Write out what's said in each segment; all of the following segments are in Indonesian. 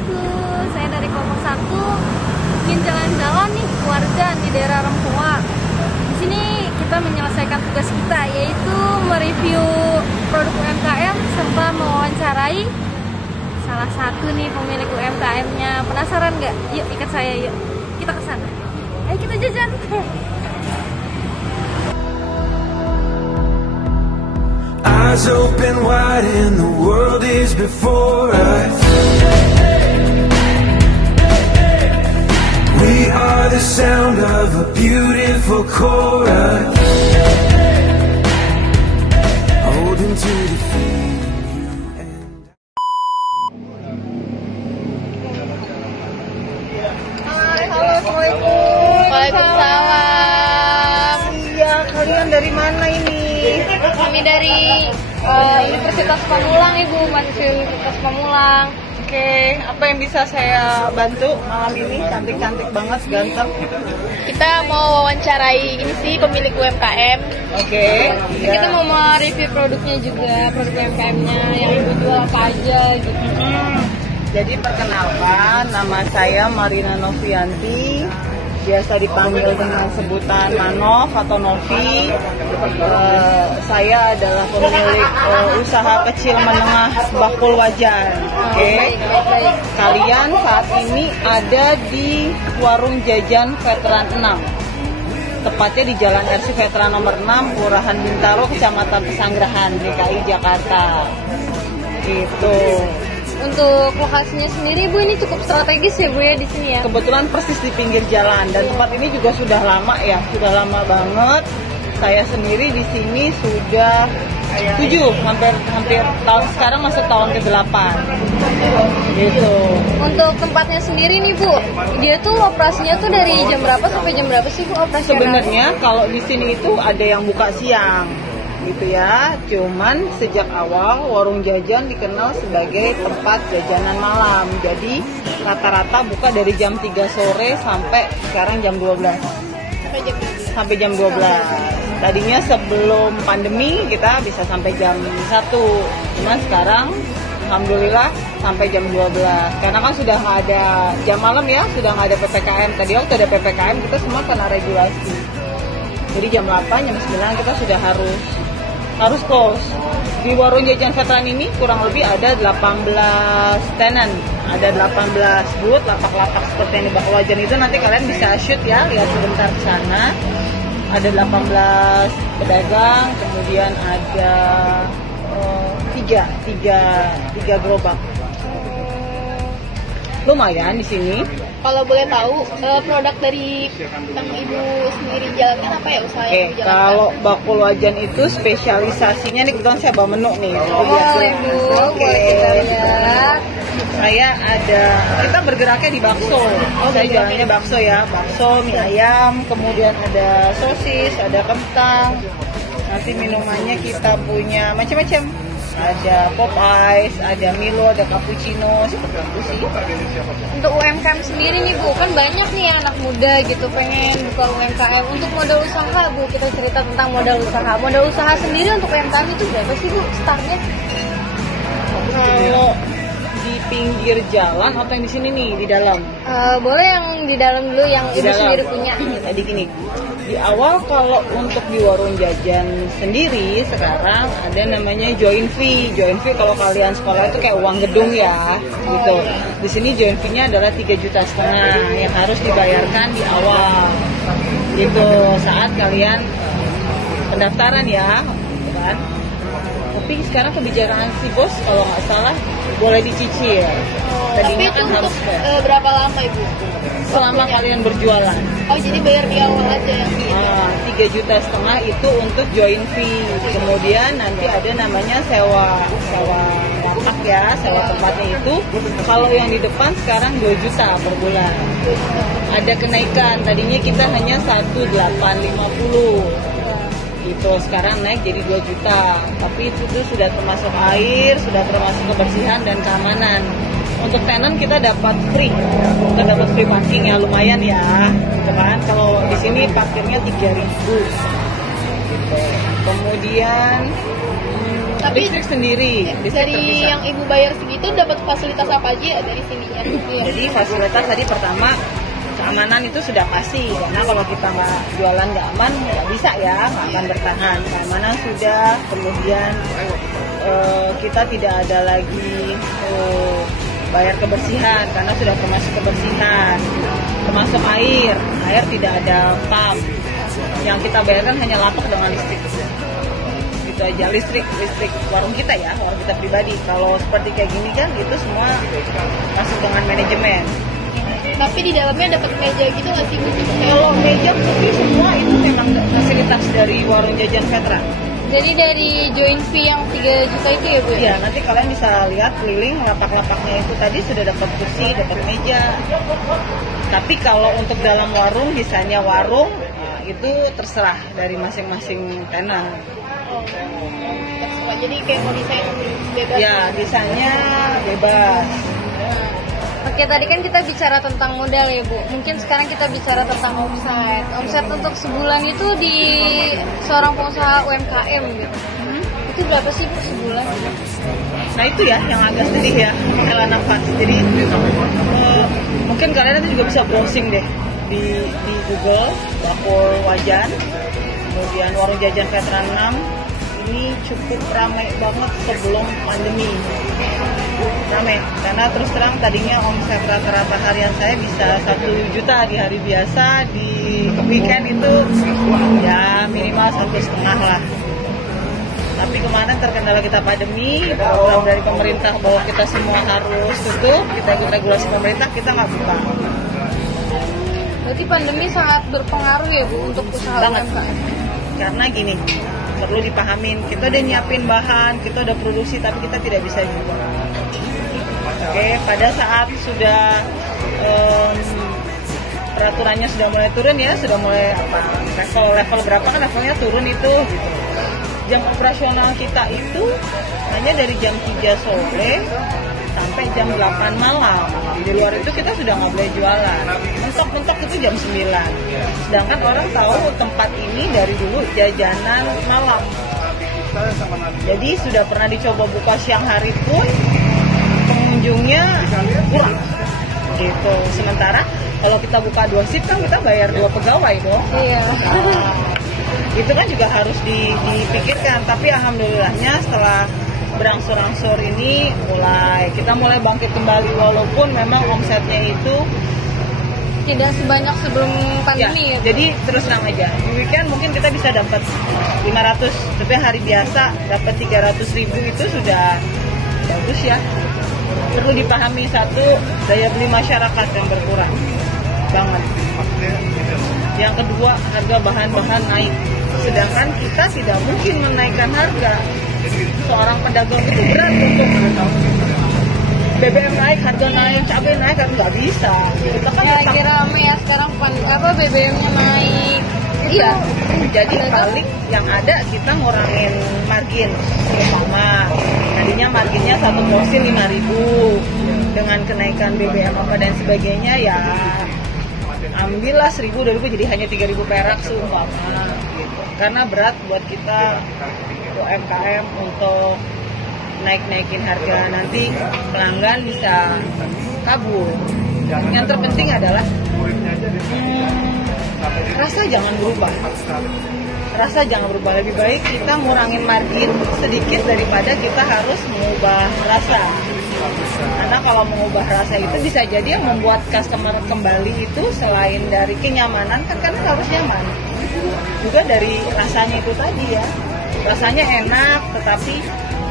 wabarakatuh. Saya dari kelompok 1 ingin jalan-jalan nih keluarga di daerah Rempoa. Di sini kita menyelesaikan tugas kita, yaitu mereview produk UMKM serta mewawancarai salah satu nih pemilik UMKM-nya. Penasaran nggak? Yuk ikut saya, yuk kita ke sana. Ayo kita jajan. Eyes open wide and the world is before us. We are the sound of a beautiful chorus, holding to the feeling you and Hai, halo, assalamualaikum. Waalaikumsalam. Iya, kalian dari mana ini? Kami dari Universitas Pamulang, Ibu, mahasiswa Universitas Pamulang. Oke, apa yang bisa saya bantu malam ini? Cantik-cantik banget, ganteng. Kita mau wawancarai ini sih pemilik UMKM. Oke, Kita mau mereview produknya juga, produk UMKM-nya yang Ibu jual apa aja gitu. Jadi perkenalkan, nama saya Marina Novianti. Biasa dipanggil dengan sebutan Manov atau Novi. Saya adalah pemilik usaha kecil menengah Bakul Wajan. Oke. Kalian saat ini ada di warung jajan Veteran 6. Tepatnya di Jalan RC Veteran nomor 6, Kelurahan Bintaro, Kecamatan Pesanggerahan, DKI Jakarta. Gitu. Untuk lokasinya sendiri, Bu, ini cukup strategis ya, Bu, ya, di sini ya. Kebetulan persis di pinggir jalan, dan tempat ini juga sudah lama ya, sudah lama banget. Saya sendiri di sini sudah 7, hampir tahun, sekarang masuk tahun ke-8. Gitu. Untuk tempatnya sendiri nih, Bu, dia tuh operasinya tuh dari jam berapa sampai jam berapa sih, Bu, operasional? Sebenarnya kalau di sini itu ada yang buka siang, gitu ya. Cuman sejak awal warung jajan dikenal sebagai tempat jajanan malam. Jadi rata-rata buka dari jam 3 sore sampai sekarang jam 12. Sampai jam 12. Tadinya sebelum pandemi kita bisa sampai jam 1. Cuman sekarang alhamdulillah sampai jam 12. Karena kan sudah nggak ada jam malam ya, sudah nggak ada PPKM. Tadi waktu ada PPKM kita semua kena regulasi. Jadi jam 8, jam 9 kita sudah harus close. Di warung jajan veteran ini kurang lebih ada 18 tenan, ada 18 booth, lapak-lapak seperti yang di Bakul Wajan itu. Nanti kalian bisa shoot ya, lihat sebentar ke sana. Ada 18 pedagang, kemudian ada tiga gerobak. Lumayan di sini. Kalau boleh tahu, produk dari yang Ibu sendiri jalankan apa ya, usaha yang Ibu jalankan? Kalau Bakul Wajan itu spesialisasinya nih, kebetulan saya bawa menu nih. Ibu, boleh kita lihat. Kita bergeraknya di bakso. Saya jualannya bakso ya, bakso, mie ayam, kemudian ada sosis, ada kentang. Nanti minumannya kita punya macam-macam. Ada pop ice, ada Milo, ada cappuccino, seperti itu sih. Untuk UMKM sendiri nih, Bu, kan banyak nih anak muda gitu pengen buka UMKM. Untuk modal usaha, Bu, kita cerita tentang modal usaha. Modal usaha sendiri untuk UMKM itu berapa sih, Bu, startnya? Kalau di pinggir jalan atau yang di sini nih, di dalam? Boleh yang di dalam dulu, yang Di Ibu dalam. sendiri punya. Tadi gini, di awal kalau untuk di warung jajan sendiri sekarang ada namanya join fee. Join fee kalau kalian sekolah itu kayak uang gedung ya, gitu. Di sini join fee-nya adalah 3,5 juta yang harus dibayarkan di awal, gitu. Saat kalian pendaftaran ya, gitu kan. Tapi sekarang kebijakan si bos kalau nggak salah boleh dicicil. Tadinya kan harus Berapa lama, Ibu? selama kalian berjualan. Oh, jadi bayar di awal aja ya? 3,5 juta itu untuk join fee. Kemudian nanti ada namanya sewa lapak ya, sewa tempatnya itu. Kalau yang di depan sekarang 2 juta per bulan. Ada kenaikan, tadinya kita hanya 1.850 gitu, sekarang naik jadi 2 juta. Tapi itu tuh sudah termasuk air, sudah termasuk kebersihan dan keamanan. Untuk tenan kita dapat free parking ya, lumayan ya, gitu kan. Kalau di sini parkirnya 3.000. Gitu. Kemudian Tapi listrik sendiri. Listrik dari terpisah. yang ibu bayar segitu dapat fasilitas apa aja ya dari sininya? Jadi fasilitas tadi pertama keamanan itu sudah pasti, karena kalau kita nggak jualan nggak aman nggak bisa ya, nggak akan bertahan. Keamanan sudah, kemudian kita tidak ada lagi bayar kebersihan karena sudah termasuk kebersihan, termasuk air tidak ada pump, yang kita bayarkan hanya lapak dengan listrik. Itu aja, listrik warung kita ya, warung kita pribadi. Kalau seperti kayak gini kan itu semua masuk dengan manajemen. Tapi di dalamnya dapat meja gitu nggak sih? Kalau meja putih semua itu memang fasilitas dari warung jajan veteran. Jadi dari join fee yang 3 juta itu ya Bu? Iya, nanti kalian bisa lihat keliling lapak-lapaknya itu tadi sudah dapat kursi, dapat meja. Tapi kalau untuk dalam warung, desainnya warung itu terserah dari masing-masing tenan. Terserah. Jadi kayak mau desain bebas. Ya, desainnya bebas. Oke, tadi kan kita bicara tentang modal ya Bu. Mungkin sekarang kita bicara tentang omset. Omset untuk sebulan itu di seorang pengusaha UMKM gitu. Itu berapa sih Bu sebulan? Nah itu ya yang agak sedih ya, menghela nafas. Jadi mungkin kalian nanti juga bisa browsing deh di Google, Bakul Wajan, kemudian warung jajan veteran 6. Ini cukup ramai banget sebelum pandemi. Ramai, karena terus terang tadinya omset rata-rata harian saya bisa 1 juta di hari biasa, di weekend itu ya minimal 1,5 lah. Tapi kemarin terkendala kita pandemi, program dari pemerintah bahwa kita semua harus tutup, kita ikut regulasi pemerintah, kita nggak buka. Berarti pandemi sangat berpengaruh ya Bu untuk usaha Banget. UMKM? Karena gini, perlu dipahamin, kita udah nyiapin bahan, kita udah produksi, tapi kita tidak bisa jual. Oke, pada saat sudah peraturannya sudah mulai turun ya, sudah mulai level berapa kan levelnya turun itu gitu. Jam operasional kita itu hanya dari jam 3 sore sampai jam 8 malam. Di luar itu kita sudah nggak boleh jualan. Mentok-mentok itu jam 9. Sedangkan orang tahu tempat ini dari dulu jajanan malam. Jadi sudah pernah dicoba buka siang hari pun pengunjungnya kurang. Gitu. Sementara kalau kita buka 2 shift kan kita bayar 2 pegawai dong. Iya. Itu kan juga harus dipikirkan. Tapi alhamdulillahnya setelah berangsur-angsur ini kita mulai bangkit kembali, walaupun memang omsetnya itu Tidak sebanyak sebelum pandemi ya? Jadi terus terang aja, di weekend mungkin kita bisa dapat 500, tapi hari biasa dapat 300.000 itu sudah bagus ya. Perlu dipahami satu, daya beli masyarakat yang berkurang banget. Yang kedua, harga bahan-bahan naik, sedangkan kita tidak mungkin menaikkan harga. Seorang pedagang itu berat untuk BBM naik, harga naik, cabai naik kan nggak bisa. Kita kan Ya lagi rame ya sekarang BBM-nya naik. iya. Jadi balik yang ada kita ngurangin margin pertama. Tadinya marginnya 1 porsi 5.000, dengan kenaikan BBM apa dan sebagainya ya ambillah 1.000 jadi hanya 3.000 perak seumpama gitu. Karena berat buat kita UMKM untuk naikin harga, nanti pelanggan bisa kabur. Yang terpenting adalah rasa jangan berubah. Lebih baik kita ngurangin margin sedikit daripada kita harus mengubah rasa. Karena kalau mengubah rasa itu bisa jadi yang membuat customer kembali itu selain dari kenyamanan, kan harus nyaman, juga dari rasanya itu tadi ya. Rasanya enak, tetapi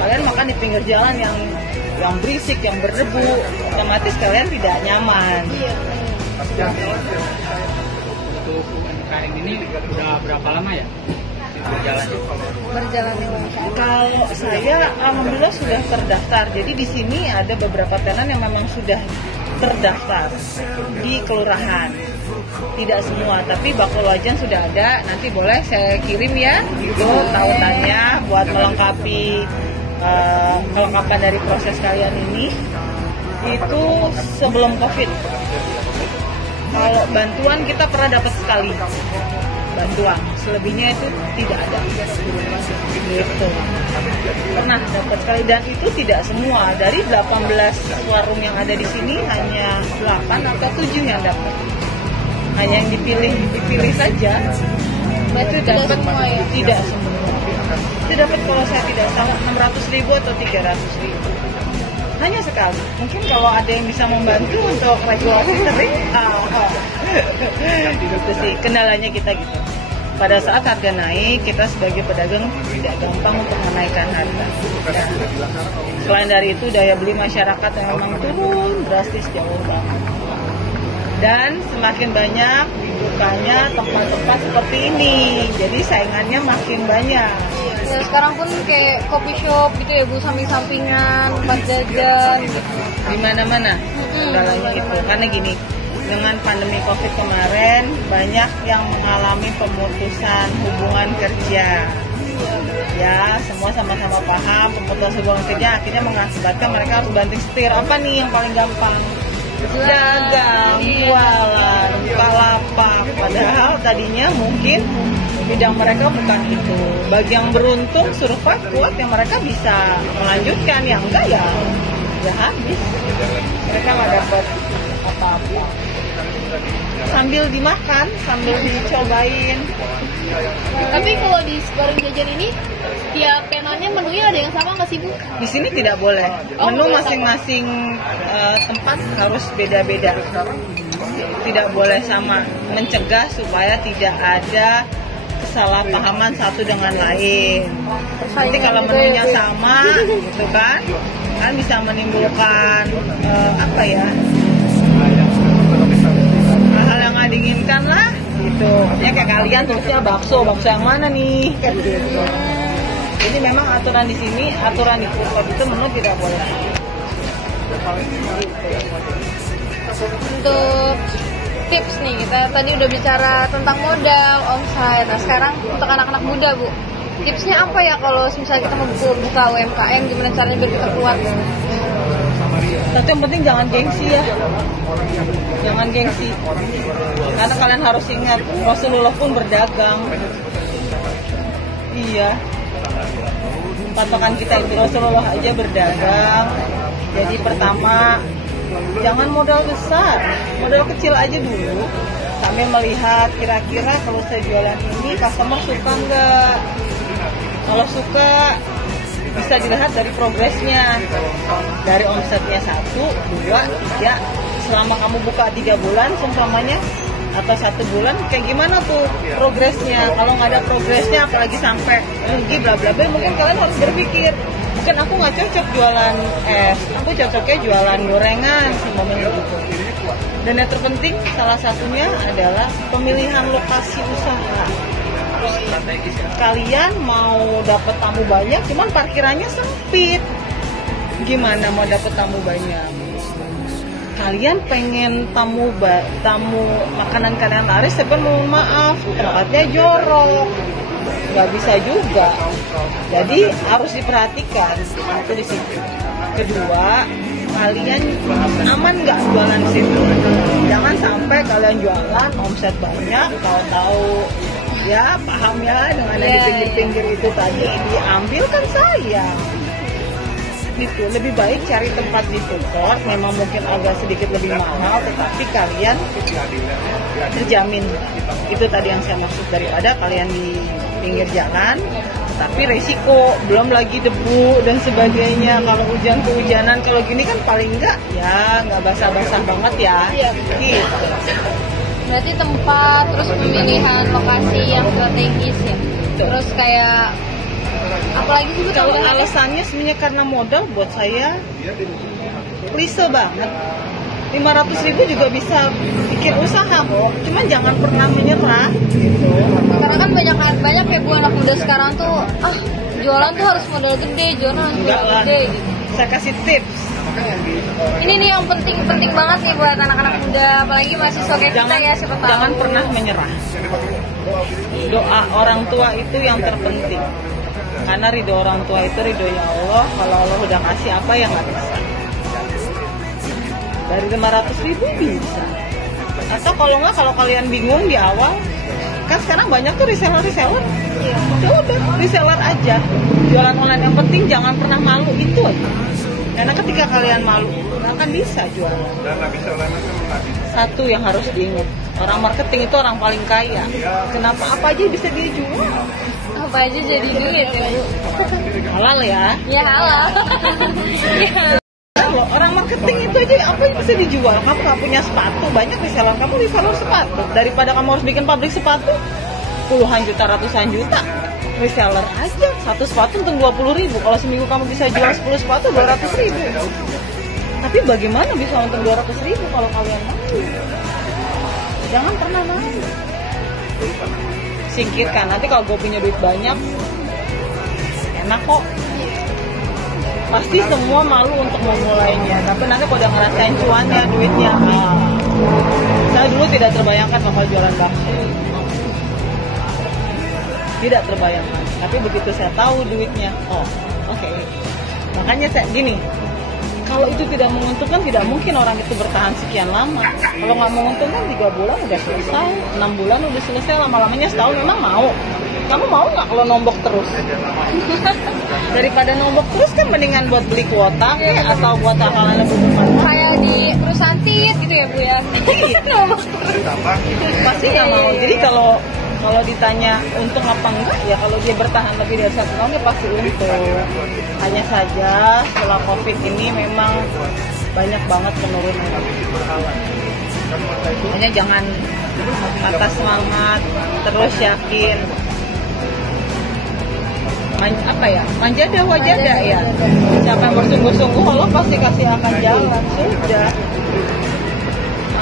kalian makan di pinggir jalan yang berisik, yang berdebu, otomatis kalian tidak nyaman. Untuk UMKM ini udah berapa lama ya Berjalan. Kalau saya alhamdulillah sudah terdaftar. Jadi di sini ada beberapa tenan yang memang sudah terdaftar di kelurahan. Tidak semua, tapi Bakul Wajan sudah ada. Nanti boleh saya kirim ya itu tautannya buat melengkapi kelengkapan dari proses kalian ini. Itu sebelum COVID. Kalau bantuan kita pernah dapat sekali bantuan selebihnya itu tidak ada gitu. Pernah dapat sekali, dan itu tidak semua. Dari 18 warung yang ada di sini hanya 8 atau 7 yang dapat, hanya yang dipilih saja. Itu dapat semua ya? Tidak semua. Itu dapat kalau saya tidak salah 600.000 atau 300.000. Hanya sekali. Mungkin kalau ada yang bisa membantu untuk regulasi sering, gitu sih kendalanya kita gitu. Pada saat harga naik, kita sebagai pedagang tidak gampang untuk menaikkan harga. Dan selain dari itu, daya beli masyarakat yang memang turun drastis jauh banget. Dan semakin banyak dibukanya tempat-tempat seperti ini, jadi saingannya makin banyak. Ya sekarang pun kayak coffee shop gitu ya Bu, samping-sampingan, tempat jajan gitu. Di mana-mana kendalanya itu. Karena gini, dengan pandemi Covid kemarin banyak yang mengalami pemutusan hubungan kerja. Ya, semua sama-sama paham pemutusan hubungan kerja akhirnya mengakibatkan mereka harus banting setir. Apa nih yang paling gampang? Dagang, jualan, buka lapak. Padahal tadinya mungkin bidang mereka bukan itu. Bagi yang beruntung survive kuat, yang mereka bisa melanjutkan, yang enggak ya habis. Mereka nggak dapat apa-apa. Sambil dimakan, sambil dicobain. Tapi kalau di warung jajan ini tiap temanya menunya ada yang sama nggak sih Bu? Di sini tidak boleh. Oh, Menu boleh masing-masing tempat harus beda-beda. Tidak boleh sama. Mencegah supaya tidak ada kesalahpahaman satu dengan lain. Nanti kalau menunya sama, gitu kan bisa menimbulkan hal yang nggak diinginkan lah. Gitu. Ya kayak kalian terusnya bakso yang mana nih? Kayak gitu. Jadi memang aturan di sini, aturan di food court itu menu tidak boleh. Untuk tips nih, kita tadi udah bicara tentang modal, omset. Nah sekarang untuk anak-anak muda Bu, tipsnya apa ya kalau misalnya kita mau buka UMKM, gimana caranya biar kita kuat? Tapi yang penting jangan gengsi ya. Jangan gengsi. Karena kalian harus ingat, Rasulullah pun berdagang. Iya. Patokan kita itu Rasulullah aja berdagang. Jadi pertama, jangan modal besar, modal kecil aja dulu. Sambil melihat kira-kira kalau saya jualan ini customer suka nggak. Kalau suka, bisa dilihat dari progresnya, dari omsetnya 1, 2, 3. Selama kamu buka 3 bulan seumpamanya atau 1 bulan, kayak gimana tuh progresnya? Kalau nggak ada progresnya, apalagi sampai rugi bla bla bla, mungkin kalian harus berpikir, mungkin aku nggak cocok jualan es, aku cocoknya jualan gorengan seumpamanya gitu. Dan yang terpenting salah satunya adalah pemilihan lokasi usaha. Kalian mau dapat tamu banyak, cuman parkirannya sempit. Gimana mau dapat tamu banyak? Kalian pengen tamu makanan kalian laris, tapi mohon maaf tempatnya jorok, nggak bisa juga. Jadi harus diperhatikan itu di situ. Kedua, kalian aman nggak jualan di situ? Jangan sampai kalian jualan omset banyak, tahu-tahu ya paham ya dengan yang di pinggir-pinggir itu tadi diambil kan sayang. Gitu, lebih baik cari tempat di food court, memang mungkin agak sedikit lebih mahal, tetapi kalian terjamin. Itu tadi yang saya maksud, daripada kalian di pinggir jalan, tapi resiko, belum lagi debu dan sebagainya. Kalau hujan-kehujanan, kalau gini kan paling enggak ya nggak basah-basah banget ya. Gitu. Berarti tempat, terus pemilihan lokasi yang strategis ya. Terus kayak apalagi sih kalau alasannya sebenarnya karena modal, buat saya klise banget. 500.000 juga bisa bikin usaha kok, cuman jangan pernah menyerah gitu. Karena kan banyak ya Bu anak muda sekarang tuh jualan tuh harus modal gede, jualan harus modal gede gitu. Saya kasih tips. Ini nih yang penting banget nih buat anak-anak muda, apalagi mahasiswa kayak kita ya, siapa tahu. Jangan pernah menyerah. Doa orang tua itu yang terpenting. Karena ridho orang tua itu ridhonya Allah. Kalau Allah udah kasih apa yang nggak bisa. Dari 500.000 bisa. Atau kalau nggak, kalau kalian bingung di awal, Kan sekarang banyak tuh reseller. Udah reseller aja. Jualan online yang penting jangan pernah malu, itu aja. Karena ketika kalian malu, nggak akan bisa jualan. Satu yang harus diingat, orang marketing itu orang paling kaya. Kenapa apa aja bisa dia jual? Apa aja jadi duit ya Bu? Halal ya. Ya halal. Ya. Loh, orang marketing itu aja apa yang bisa dijual? Kamu nggak punya sepatu, banyak reseller kamu reseller sepatu. Daripada kamu harus bikin pabrik sepatu puluhan juta, ratusan juta, reseller aja. Satu sepatu untung 20.000. Kalau seminggu kamu bisa jual 10 sepatu 200.000. Tapi bagaimana bisa untung 200.000 kalau kalian mau? Jangan pernah mau. Singkirkan. Nanti kalau gue punya duit banyak, enak kok. Pasti semua malu untuk memulainya, tapi nanti kalau udah ngerasain cuannya, duitnya, saya dulu tidak terbayangkan bakal jualan bakso, tidak terbayangkan. Tapi begitu saya tahu duitnya, oke. Makanya saya gini, kalau itu tidak menguntungkan, tidak mungkin orang itu bertahan sekian lama. Kalau nggak menguntungkan 3 bulan udah selesai, 6 bulan udah selesai, lama-lamanya setahun. Memang mau. Kamu mau nggak kalau nombok terus? Daripada nombok terus kan mendingan buat beli kuota atau buat hal-hal yang bermanfaat. Kayak di perusahaan tit gitu ya Bu ya. Nombok terus. Pasti nggak mau. Jadi kalau ditanya untung apa enggak, ya kalau dia bertahan lebih dari 1 tahun dia pasti untung. Hanya saja setelah COVID ini memang banyak banget penurunan. Makanya jangan patah semangat, terus yakin. Manjada wajada ya. Siapa yang bersungguh-sungguh Allah pasti kasih akan jalan. Sudah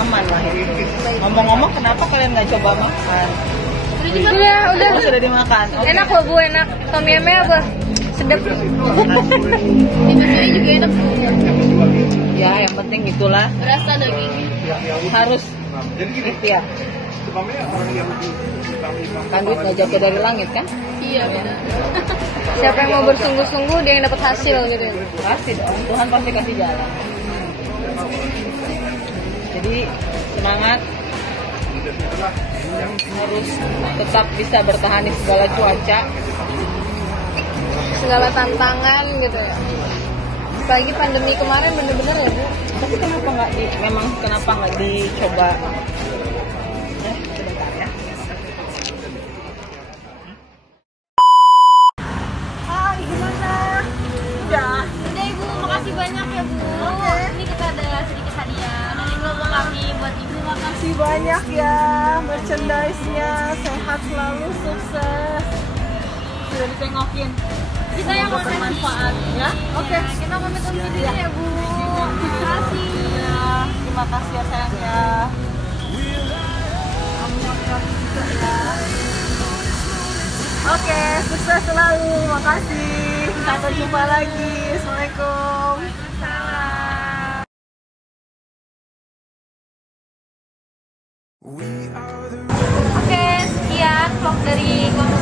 aman lah itu. Ngomong-ngomong, kenapa kalian nggak coba makan? Udah. Sudah dimakan. Okay. Enak loh Bu, enak. Tom yumnya apa? Sedap. Ini juga enak. Ya, yang penting itulah Berasa dagingnya. harus ikhtiar. Kan duit nggak jatuh dari langit kan? Iya benar. Siapa yang mau bersungguh-sungguh dia yang dapat hasil gitu ya. Pasti dong, Tuhan pasti kasih jalan. Jadi semangat, harus tetap bisa bertahan di segala cuaca, Segala tantangan gitu ya. Apalagi pandemi kemarin bener-bener ya Bu. tapi kenapa nggak dicoba? Sebentar ya. Hai, gimana? Udah. Udah Ibu, makasih banyak ya Bu. Ini kita ada sedikit hadiah dari kelompok kami buat Ibu. Makasih banyak ya, merchandise-nya sehat selalu, sukses. Sudah ditengokin. Kita yang Semoga bermanfaat ya. Oke. Kita pamit undur diri ya Bu. Terima kasih. Ya, terima kasih ya sayang ya. Oke, sukses selalu. Makasih. Sampai jumpa lagi. Assalamualaikum. Oke, sekian vlog dari kelompok